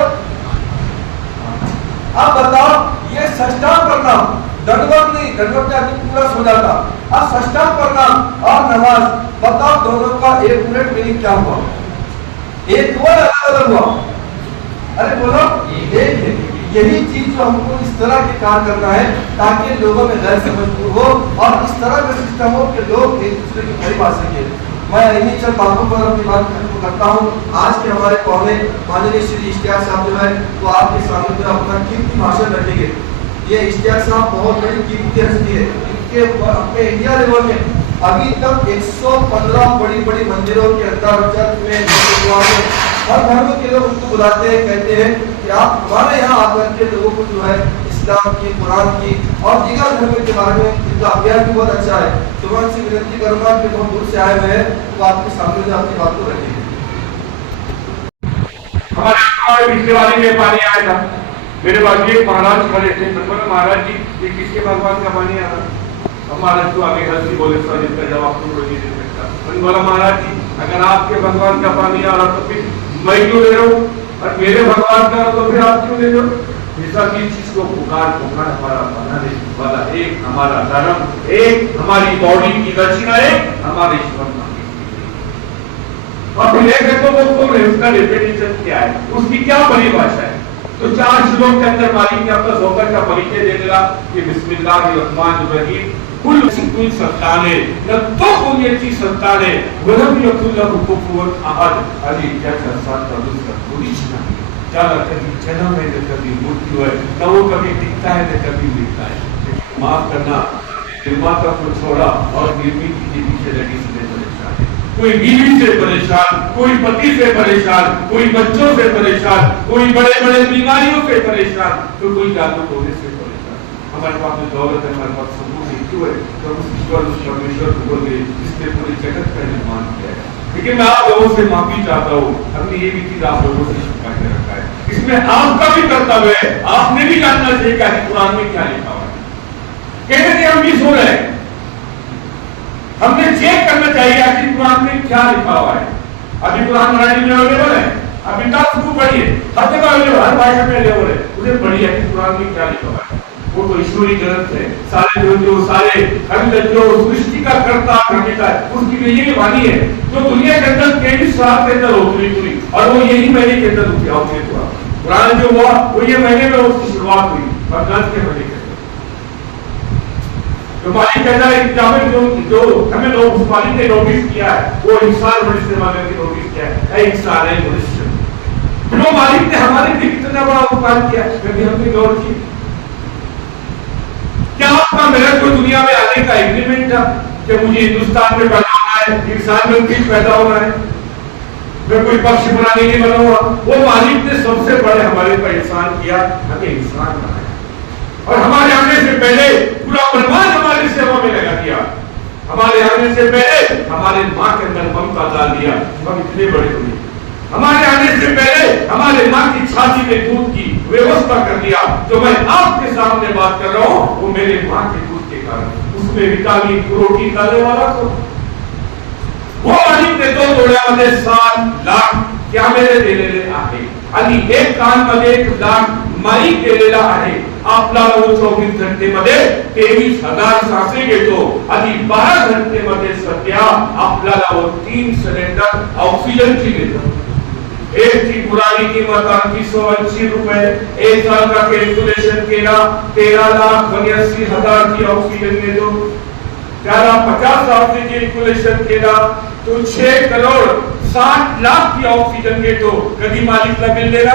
अब बताओ, ये साष्टांग प्रणाम, दंडवत नहीं, दंडवत में आदमी पूरा सो जाता। अब साष्टांग प्रणाम और नमाज, बताओ दोनों का 1 मिनट मीनिंग क्या हुआ? एक हुआ या अलग हुआ? अरे बोलो, एक है। यही चीज जो हमको इस तरह के काम करना है ताकि लोगों में गैर समझ दूर हो और इस तरह का सिस्टम हो कि लोग एक दूसरे के करीब आ सके। मैं इन्हीं चंद बातों पर अपनी बात खत्म करता हूँ। आज के हमारे पौने माननीय श्री इश्तियाक साहब जो है वो आपके सामने में अपना कीमती भाषण रखेंगे। ये इश्तियाक साहब बहुत बड़ी कीमती हस्ती है। इनके अपने इंडिया लेवल में अभी तक 115 बड़ी बड़ी मंदिरों के अंदर चर्च में हर धर्म के लोग उनको बुलाते हैं, कहते हैं कि आप हमारे यहाँ आकर के लोगों को जो है इस्लाम की, कुरान की और दीगर धर्म के बारे में इनका अभ्यास भी बहुत अच्छा है। तो मैं उनसे विनती करूंगा कि बहुत दूर से आए हुए हैं तो आपके सामने जो अपनी बात को रखिए। हमारे पिछले वाले में पानी आया था, मेरे पास एक महाराज खड़े थे। मैं बोला महाराज जी ये किसके भगवान का पानी आ रहा? अब महाराज तो आगे हल्की बोले सर इसका जवाब तो नहीं दे सकता। मैंने बोला महाराज जी अगर आपके भगवान का पानी आ रहा तो फिर मैं क्यों ले रहा हूँ, और मेरे भगवान का तो फिर आप क्यों ले रहे हो? ऐसा की चीज को पुकार पुकार हमारा बनाने वाला एक हमारा धर्म, एक हमारी बॉडी की रचना, एक हमारे ईश्वर का। और फिर एक तो उसका डेफिनेशन क्या है, उसकी क्या परिभाषा है? तो 4 श्लोक के अंदर मालिक ने अपना जोकर का परिचय दे दिया कि बिस्मिल्लाहिर्रहमानिर्रहीम कुल कोई सत्ता ने न तो कोई अच्छी सत्ता ने वलम यकुल्लहु कुफुवन अहद अली जैसा सत्ता दूसरा कोई नहीं। ज्यादा कभी जन्म है न कभी मृत्यु है, न वो कभी दिखता है न कभी मिलता है। माफ करना निर्माता को छोड़ा और निर्मित के पीछे लगी इसलिए परेशान है। कोई बीवी से परेशान, कोई पति से परेशान, कोई बच्चों से परेशान, कोई बड़े बड़े बीमारियों से परेशान, तो कोई जादू टोने से परेशान। हमारे पास में दौलत है, हमारे पास सबूत क्यों है? तो उस ईश्वर उस परमेश्वर को बोल गए जिसने पूरे जगत का निर्माण किया है। लेकिन मैं आप लोगों से माफी चाहता हूँ, हमने ये भी चीज आप लोगों से छिपा के रखा है। इसमें आपका भी कर्तव्य है, आपने भी जानना चाहिए कि कुरान में क्या लिखा हुआ है। कहते थे हम भी सो रहे हैं, हमने चेक करना चाहिए आखिर कुरान में क्या लिखा हुआ है। अभी कुरान मराठी में अवेलेबल है, अभी तक उसको पढ़िए, हर जगह अवेलेबल, हर भाषा में अवेलेबल है, उसे पढ़िए कि कुरान में क्या लिखा हुआ है। वो तो ईश्वरी ग्रंथ है, सारे जो सारे जो सृष्टि का कर्ता करता है उसकी तो यही वाणी है जो दुनिया के अंदर 23 साल के अंदर पूरी, और वो यही महीने के अंदर अवतरित हुआ। कुरान जो हुआ वो ये महीने में उसकी शुरुआत हुई, रमजान के महीने के अंदर। तो मालिक कहता है कि जो हमें लोग उस मालिक ने नोटिस किया है वो इंसान मनुष्य वाले ने नोटिस किया है, इंसान है मनुष्य। जो मालिक ने हमारे लिए कितना बड़ा उपकार किया कभी हमने गौर किया? क्या आपका मेरा कोई दुनिया में आने का एग्रीमेंट था कि मुझे हिंदुस्तान में पैदा होना है, इंसान में भी पैदा होना है, मैं कोई पक्ष बनाने नहीं बना हुआ? वो मालिक ने सबसे बड़े हमारे पर एहसान किया, हमें इंसान बनाया और हमारे आने से पहले पूरा ब्रह्मांड हमारी सेवा में लगा दिया। हमारे आने से पहले हमारे माँ के अंदर ममता डाल दिया, हम इतने बड़े हुए। हमारे आने से पहले हमारे माँ की छाती में दूध की व्यवस्था कर दिया। जो मैं आपके सामने बात कर रहा हूँ वो मेरे माँ के दूध के कारण, उसमें विटामिन प्रोटीन डालने वाला तो वो मालिक ने 2 तोड्यामध्ये 7 लाख क्या मेरे दिलेले आहे आणि 1 कानमध्ये 1 लाख मालिक दिलेला आहे। आपल्याला 24 घंटेमध्ये 23,000 सांसे घेतो आणि 12 घंटेमध्ये सध्या आपल्याला 3 सिलेंडर ऑक्सिजनची घेतो। एक की पुरानी कीमत 380 रुपए, 1 साल का कैलकुलेशन केला 13,82,000 की ऑक्सीजन में दो, त्याला 50 साल से कैलकुलेशन केला तो 6 करोड़ 60 लाख की ऑक्सीजन घेतो। कधी मालिकला बिल देना,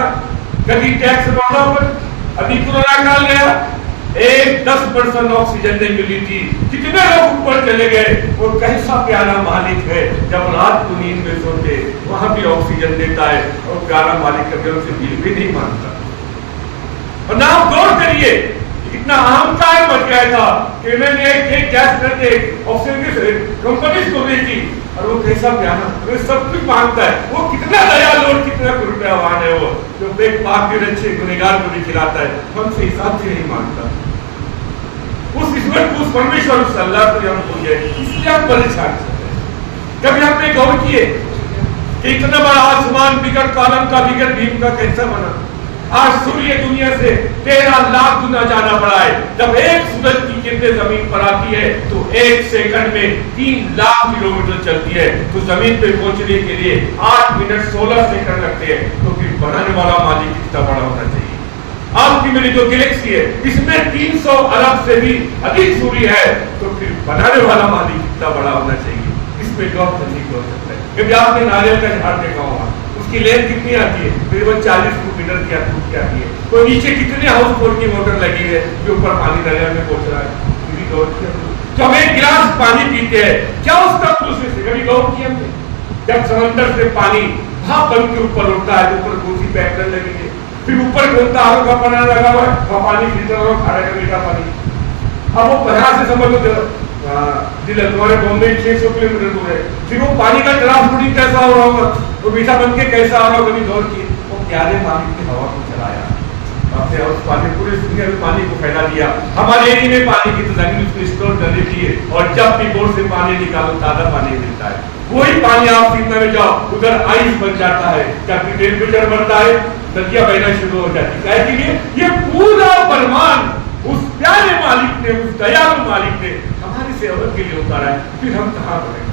कधी टैक्स भरना, पर अभी कोरोना काल गया 10% ऑक्सीजन नहीं मिली थी, कितने लोग ऊपर चले गए। वो कैसा प्यारा मालिक है, जब रात को नींद में सोते वहां भी ऑक्सीजन देता है और प्यारा मालिक कभी उनसे बिल भी नहीं मांगता। और ना आप गौर करिए इतना अहंकार मच गया था कि मैंने एक गैस करके ऑक्सीजन की कंपनी को दी थी और वो कैसा प्यारा, वो सब कुछ मांगता है। वो कितना दयालु और कितना कृपावान है, वो जो एक पाक के अच्छे गुनहगार को भी खिलाता है, हमसे हिसाब से नहीं मांगता। उस ईश्वर को, उस परमेश्वर उस अल्लाह को हम भूल गए, इसलिए हम परेशान हैं। कभी आपने गौर किए कि इतना बड़ा आसमान बिगड़ कालम का बिगड़ भीम का कैसा बना? आज सूर्य दुनिया से 13 लाख गुना ज्यादा बड़ा है। जब एक सूरज की किरणें जमीन पर आती है तो 1 सेकंड में 3 लाख किलोमीटर चलती है। तो जमीन पे पहुंचने के लिए 8 मिनट 16 सेकंड लगते हैं। तो फिर बनाने वाला मालिक कितना बड़ा होना चाहिए? आपकी मेरी जो गैलेक्सी है इसमें 300 अरब से भी अधिक सूर्य है, तो फिर बनाने वाला मालिक कितना बड़ा होना चाहिए? इसमें जवाब नहीं हो सकता है। कभी आपने नारियल का झाड़ देखा होगा, उसकी लेंथ कितनी आती है? करीबन 40 मीटर की आती है। तो नीचे कितने हाउस बोट की मोटर लगी है जो ऊपर पानी नारियल में पहुंच रहा है? तो हम एक गिलास पानी पीते हैं, क्या उसका प्रोसेस है? कभी गौर किया हमने? जब समंदर से पानी भाप बन के ऊपर उठता है तो ऊपर दूसरी पैटर्न लगी है, फिर ऊपर खोलता आरो का पानी लगा हुआ है, वहाँ पानी फिल्टर और खाने का मीठा पानी। अब वो 50 से समझ लो दिल्ली तुम्हारे बॉम्बे 600 किलोमीटर दूर है, फिर वो पानी का ट्रांसपोर्टिंग कैसा हो रहा होगा, वो मीठा बन के कैसा आ रहा होगा, कभी दौड़ की वो प्यारे पानी की हवा को चलाया, अपने उस पानी पूरे दुनिया में पानी को फैला दिया। हमारे एरिया में पानी की तो जमीन उसको स्टोर कर देती है और जब भी बोर से पानी निकालो ताजा पानी मिलता है। वही पानी आप सीमा में जाओ उधर आइस बन जाता है, जबकि टेम्परेचर बढ़ता है, नदियां बहना शुरू हो जाती है। के लिए ये पूरा फरमान उस प्यारे मालिक ने, उस दयालु मालिक ने हमारी सेवा के लिए उतारा है, फिर हम कहाँ बढ़ेंगे।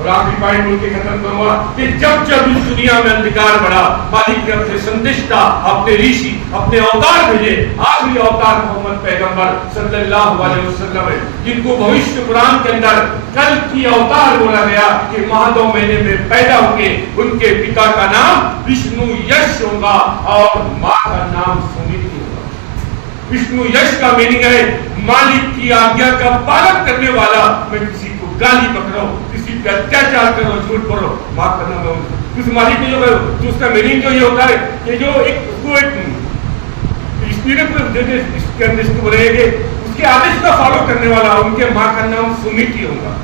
और आखिरी पॉइंट बोल के खत्म करूंगा कि जब जब इस दुनिया में अंधकार बढ़ा, मालिक ने अपने संदेशता, अपने ऋषि, अपने अवतार भेजे। आखिरी अवतार मोहम्मद पैगंबर सल्लल्लाहु अलैहि वसल्लम है, जिनको भविष्य कुरान के अंदर कल की अवतार बोला गया कि माह 2 महीने में पैदा होंगे। उनके पिता का नाम विष्णु यश होगा और माँ का नाम सुनीति होगा। विष्णु यश का मीनिंग है मालिक की आज्ञा का पालन करने वाला। मैं किसी को गाली पकड़ो, किसी पे अत्याचार करो, झूठ बोलो, माफ करना मैं उस मालिक को जो उसका मीनिंग जो ये होता है कि जो एक उसको एक स्पिरिट में इसके अंदर इसको बोलेंगे उसके आदेश का फॉलो करने वाला। उनके माँ का नाम सुनीति होगा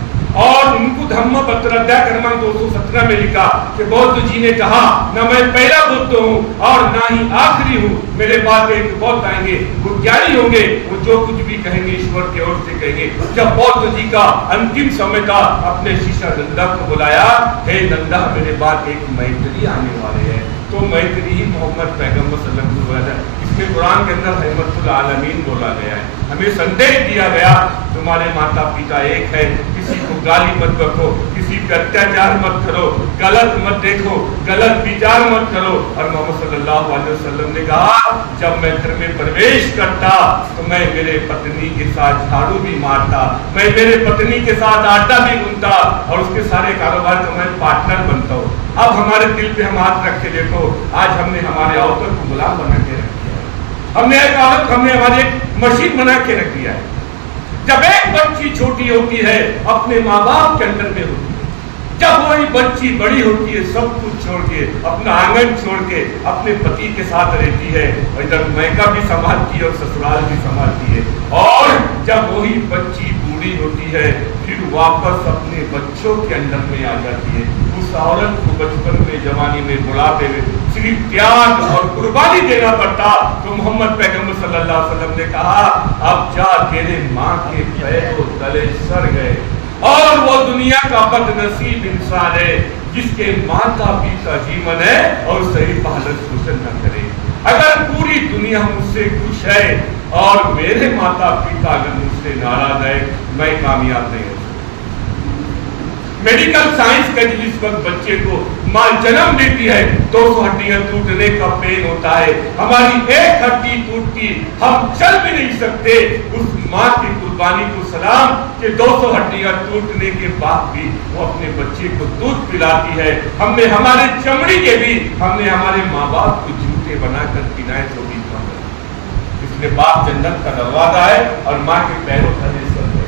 और उनको धम्म पत्राध्याय क्रमांक 217 में लिखा कि बौद्ध जी ने कहा, न मैं पहला बुद्ध हूँ और ना ही आखिरी हूँ, मेरे बाद एक बौद्ध आएंगे, वो ज्ञानी होंगे, वो जो कुछ भी कहेंगे ईश्वर की ओर से कहेंगे। जब बौद्ध जी का अंतिम समय था, अपने शिष्य नंदा को बुलाया, हे नंदा मेरे बाद एक मैत्री आने वाले हैं। तो मैत्री ही मोहम्मद पैगंबर सल्लल्लाहु अलैहि वसल्लम। इसमें कुरान के अंदर रहमतुल आलमीन बोला गया है। हमें संदेश दिया गया तुम्हारे माता पिता एक है, किसी को गाली मत बको, किसी पे अत्याचार मत करो, गलत मत देखो, गलत विचार मत करो। और मोहम्मद सल्लल्लाहु अलैहि वसल्लम ने कहा, जब मैं घर में प्रवेश करता तो मैं मेरे पत्नी के साथ झाड़ू भी मारता, मैं मेरे पत्नी के साथ आटा भी गूंथता और उसके सारे कारोबार का मैं पार्टनर बनता हूँ। अब हमारे दिल पे हम हाथ रख के देखो, आज हमने हमारे औरत को गुलाम बना के रख दिया है। हमने एक औरत, हमने हमारी एक मशीन बना के रख दिया है। जब एक बच्ची छोटी होती है अपने माँ बाप के अंदर में होती है, जब वही बच्ची बड़ी होती है सब कुछ छोड़ के, अपना आंगन छोड़ के अपने पति के साथ रहती है, और इधर मैका भी संभालती है और ससुराल भी संभालती है। और जब वही बच्ची बूढ़ी होती है फिर वापस अपने बच्चों के अंदर में आ जाती है। उस औरत को बचपन में, जवानी में, बुढ़ापे में सिर्फ त्याग और कुर्बानी देना पड़ता। तो मोहम्मद पैगंबर सल्लल्लाहु अलैहि वसल्लम ने कहा, अब जा तेरे माँ के पैरों तले सर गए। और वो दुनिया का बदनसीब इंसान है जिसके माता पिता जीवन है और सही पालन पोषण न करे। अगर पूरी दुनिया मुझसे खुश है और मेरे माता पिता अगर मुझसे नाराज है, मैं कामयाब नहीं हो सकता। मेडिकल साइंस का जिस वक्त बच्चे को मां जन्म देती है 200 हड्डियां टूटने का पेन होता है, हमारी एक हड्डी टूटती हम चल भी नहीं सकते। उस मां की कुर्बानी को सलाम कि 200 हड्डियां टूटने के बाद भी वो अपने बच्चे को दूध पिलाती है। हमने हमारे चमड़ी के भी हमने हमारे माँ बाप को जूते बनाकर पिलाए तो भी कम है। इसलिए बाप जन्नत का दरवाजा है और माँ के पैरों तले सर है।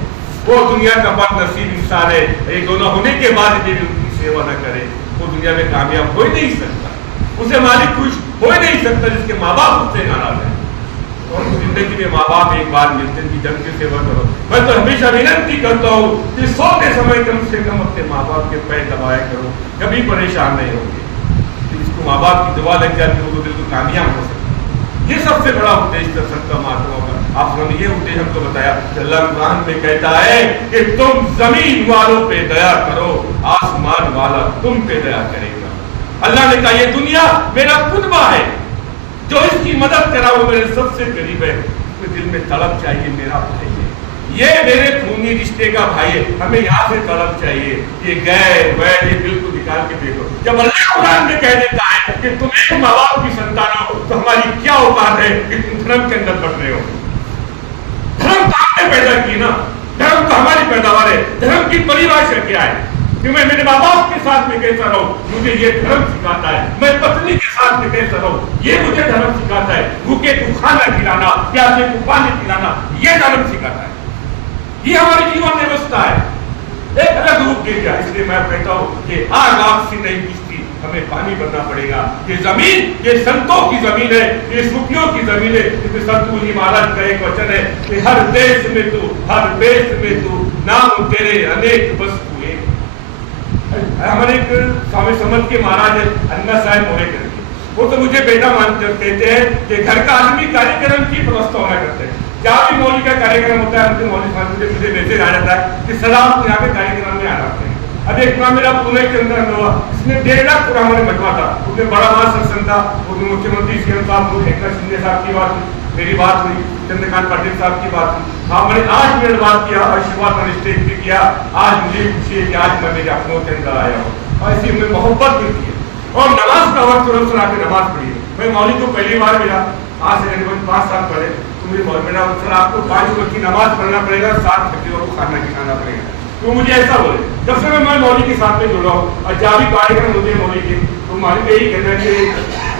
वो दुनिया का बदनसीब इंसान है, ये दोनों होने के बाद भी उनकी सेवा न करे वो दुनिया में कामयाब हो ही नहीं सकता। उसे मालिक खुश हो ही नहीं सकता जिसके माँ बाप उससे नाराज है। और जिंदगी में माँ बाप एक बार मिलते हैं कि जन्म की सेवा करो। मैं तो हमेशा विनती करता हूँ कि सोते समय कम से कम अपने माँ बाप के पैर दबाया करो, कभी परेशान नहीं होंगे। जिसको माँ बाप की दुआ लग जाती है वो बिल्कुल कामयाब हो सकता है। ये सबसे बड़ा उद्देश्य दर्शक का महात्मा का आपने ये उद्देश्य हमको बताया। अल्लाह कुरान में कहता है कि तुम जमीन वालों पे दया करो, आसमान वाला तुम पे दया करेगा। अल्लाह ने कहा ये दुनिया मेरा कुतबा है, जो इसकी मदद करा वो मेरे सबसे करीब है। उसके दिल में तलब चाहिए मेरा भाई है, ये मेरे खूनी रिश्ते का भाई है, हमें यहाँ से तलब चाहिए। ये गैर वैर ये बिल्कुल निकाल के देखो। जब अल्लाह कुरान में कह देता है कि तुम एक माँ बाप की संतान हो तो हमारी क्या औकात है कि तुम धर्म के अंदर बढ़ रहे हो। धर्म तो हमने पैदा की ना, धर्म तो हमारी पैदावार है। धर्म की परिभाषा क्या है कि मैं मेरे माँ बाप के साथ में कैसा रहूं, मुझे ये धर्म सिखाता है। मैं पत्नी के साथ में कैसा रहूं, ये मुझे धर्म सिखाता है। भूखे को खाना खिलाना, प्यासे को पानी पिलाना, ये धर्म सिखाता है। ये हमारी जीवन व्यवस्था है। एक अलग रूप दे दिया। इसलिए मैं कहता हूँ कि आग आग से नहीं बुझती, हमें पानी भरना पड़ेगा। ये जमीन, ये संतों की जमीन है, ये सूफियों की जमीन है। इसमें संत तुलसी महाराज का एक वचन है कि हर देश में तू, हर देश में तू, नाम तेरे अनेक वस्तु एक। हमारे एक स्वामी समर्थ के महाराज है, अन्ना साहब मोरे करके, वो तो मुझे बेटा मानते कहते हैं कि घर का आदमी कार्यक्रम की व्यवस्था होना करते हैं। जहाँ भी मौली का कार्यक्रम होता है, उनके मौली साहब मुझे मैसेज आ जाता है कि सर आप यहाँ पे कार्यक्रम में आ जाते हैं। अब एक बार मेरा पुणे के अंदर हुआ, इसमें 1.5 लाख पूरा हमारे मजमा था, उसमें बड़ा महासत्संग था। उसमें मुख्यमंत्री सीएम साहब, एकनाथ शिंदे साहब की बात हुई, मेरी बात हुई, चंद्रकांत पाटिल साहब की बात हुई। हाँ, मैंने 8 मिनट बात किया और शुरुआत मैंने स्टेज पे किया। आज मुझे खुशी है कि आज मैं मेरे अपनों के अंदर आया हूँ और इसी में मोहब्बत मिलती है। और नमाज का वक्त तुरंत सुना के नमाज पढ़ी है। मैं मौली को पहली बार मिला, आज से लगभग 5 साल पहले, तो मुझे बहुत मेरा सर आपको 5 वक्त की नमाज पढ़ना पड़ेगा, 7 फकीरों को खाना खिलाना पड़ेगा। तो मुझे ऐसा बोले, जब से मैं मौली के साथ में जुड़ा हूँ और जहाँ भी कार्यक्रम होते हैं मौली के, तो मौली का यही कहना है कि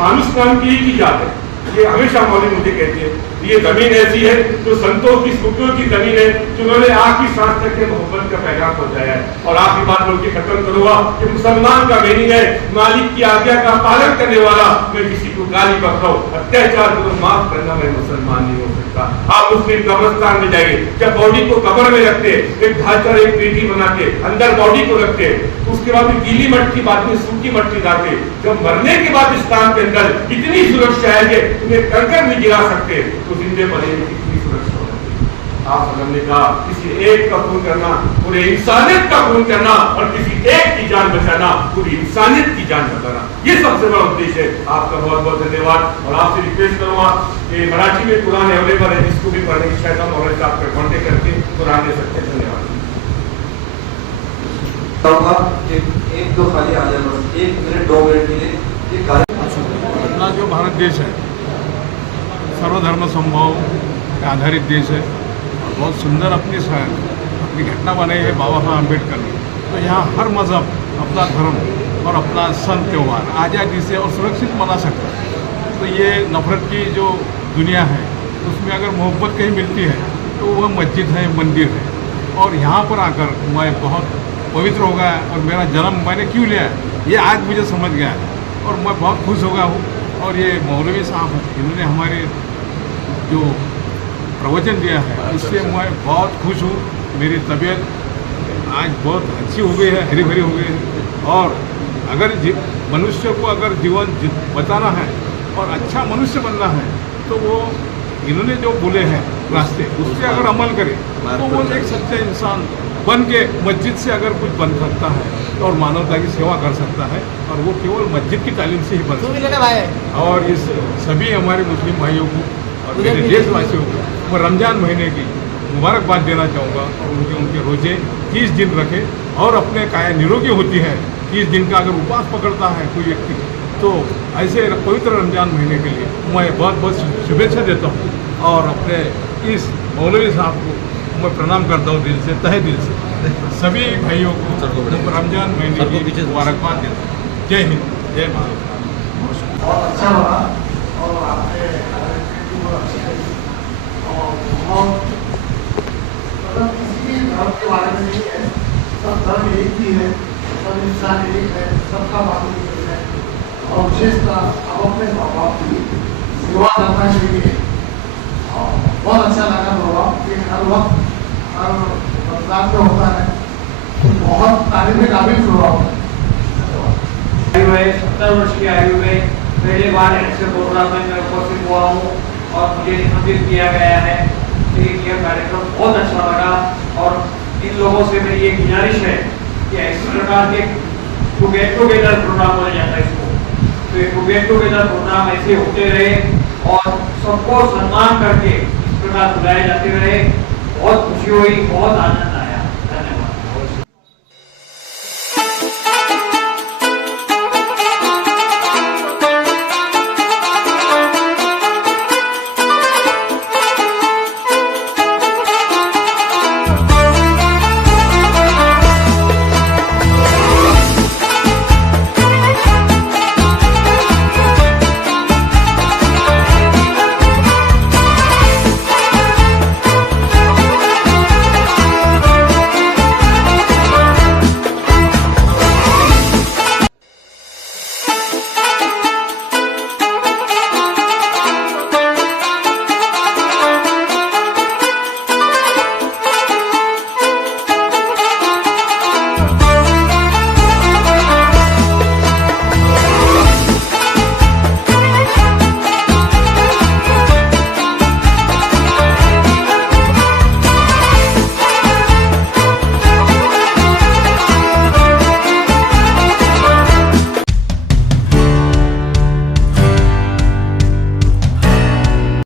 मानुष नाम की ही जात है। ये हमेशा मौली मुझे कहती है ये जमीन ऐसी है जो संतों की, सूफियों की जमीन है, जिन्होंने आखिरी सांस तक के मोहब्बत का पैगाम पहुंचाया है। और आखिरी बात बोल के खत्म करूंगा कि मुसलमान का मीनिंग है मालिक की आज्ञा का पालन करने वाला। मैं किसी को गाली बकराऊं, अत्याचार करूं, माफ करना, मैं मुसलमान नहीं हो सकता। आप मुस्लिम कब्रिस्तान में जाइए, जब बॉडी को कब्र में रखते, एक ढांचा, एक पेटी बना के अंदर बॉडी को रखते, उसके बाद गीली मट्टी, बाद में सूखी मट्टी डालते। जब मरने के बाद इस्लाम के अंदर इतनी सुरक्षा है कि तुम्हें कंकर नहीं गिरा सकते, तो जिंदे मरे में कितनी सुरक्षा होती है। आप ने कहा किसी एक का खून करना पूरे इंसानियत का खून करना, और किसी एक की जान बचाना पूरी इंसानियत की जान बचाना, ये सबसे बड़ा उद्देश्य है। आपका बहुत बहुत धन्यवाद। और आपसे रिक्वेस्ट करूंगा कि मराठी में कुरान अवेलेबल है, जिसको भी पढ़ने की शायद हम मौलाना साहब का कांटेक्ट करके कुरान दे सकते हैं। धन्यवाद। एक दो खाली आ जाए, बस 1 मिनट 2 मिनट के लिए। अपना जो भारत देश है सर्वधर्म संभव पे आधारित देश है और बहुत सुंदर अपनी घटना बनाई है बाबा साहब अम्बेडकर ने। तो यहाँ हर मज़हब अपना धर्म और अपना सन त्यौहार आज़ादी से और सुरक्षित मना सकता है। तो ये नफरत की जो दुनिया है उसमें अगर मोहब्बत कहीं मिलती है तो वह मस्जिद है, मंदिर है। और यहाँ पर आकर मैं बहुत पवित्र हो गया और मेरा जन्म मैंने क्यों लिया है ये आज मुझे समझ गया है और मैं बहुत खुश हो गया हूँ। और ये मौलवी साहब हैं, इन्होंने हमारे जो प्रवचन दिया है इससे मैं बहुत खुश हूँ। मेरी तबीयत आज बहुत अच्छी हो गई है, हरी भरी हो गई है। और अगर मनुष्य को अगर जीवन बचाना है और अच्छा मनुष्य बनना है तो वो इन्होंने जो बोले हैं रास्ते उस पर अगर अमल करे तो वो एक सच्चा इंसान बन के मस्जिद से अगर कुछ बन सकता है और मानवता की सेवा कर सकता है। और वो केवल मस्जिद की तालीम से ही बन सकता है। और इस सभी हमारे मुस्लिम भाइयों को और मेरे देशवासियों को मैं रमज़ान महीने की मुबारकबाद देना चाहूँगा। और उनके रोजे 30 दिन रखें और अपने काया निरोगी होती है। 30 दिन का अगर उपवास पकड़ता है कोई व्यक्ति तो ऐसे पवित्र रमज़ान महीने के लिए मैं बहुत बहुत शुभेच्छा देता हूँ। और अपने इस मौलवी साहब को मैं प्रणाम करता हूँ दिल से, तहे दिल से। सभी भाइयों को रमज़ान महीने की मुबारकबाद देता हूँ। जय हिंद, जय भारत। बहुत अच्छा लगा और आपने मतलब किसी भी धर्म के बारे में नहीं है, सब धर्म एक ही है, सब इंसान एक है, सबका बात एक है। और विशेषतः अब अपने माँ बाप की सेवा करना चाहिए। और बहुत अच्छा लगा बाबा कि हर वक्त हर बदलाव जो होता है तो बहुत तारीफ काबिल हुआ। आयु है 70 वर्ष की आयु में पहली बार ऐसे प्रोग्राम में मैं उपस्थित हुआ हूँ और मुझे निमंत्रित किया गया है। लेकिन यह कार्यक्रम बहुत अच्छा लगा और इन लोगों से मेरी एक गुजारिश है कि इस प्रकार के गेट टुगेदर प्रोग्राम हो जाता है इसको, तो ये गेट टुगेदर प्रोग्राम ऐसे होते रहे और सबको सम्मान करके इस प्रकार बुलाए जाते रहे। बहुत खुशी हुई, बहुत आनंद